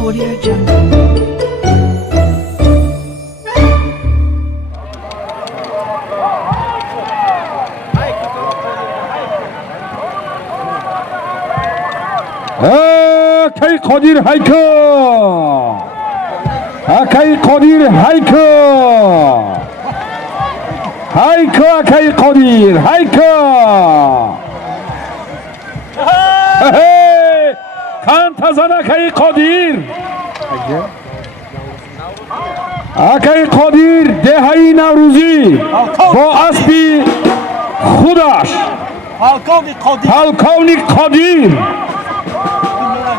Audio Jungle. Akay Qadir Hayko. Akay Qadir Hayko. Hayko Akay Qadir Hayko. Hey, kan tazan Akay Qadir. Akay Qadir dehai Navruzi با اسب خودش پلکونی قدیر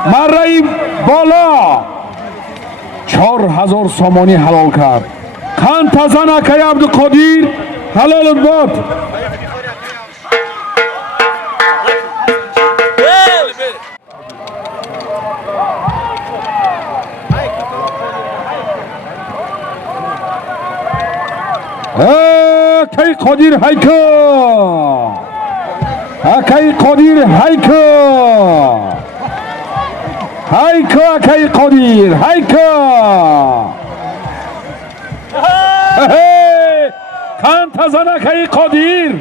مرای بالا 4000 سامانی حلال کرد. کان تزن اکای عبدالقادر حلال باد. اکای قادر هایکو. اکای قادر هایکو. هایکو اکای قادر هایکو. کان تزن اکای قادر.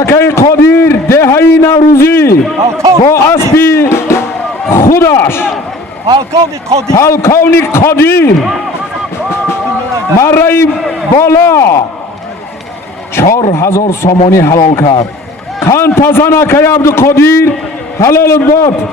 اکای قادر دهی نوروزی با اسب خودش پلکونی قدیر مرای بالا 4000 سامانی حلال کرد. کان تزن اکای عبدالقادر حلال باد.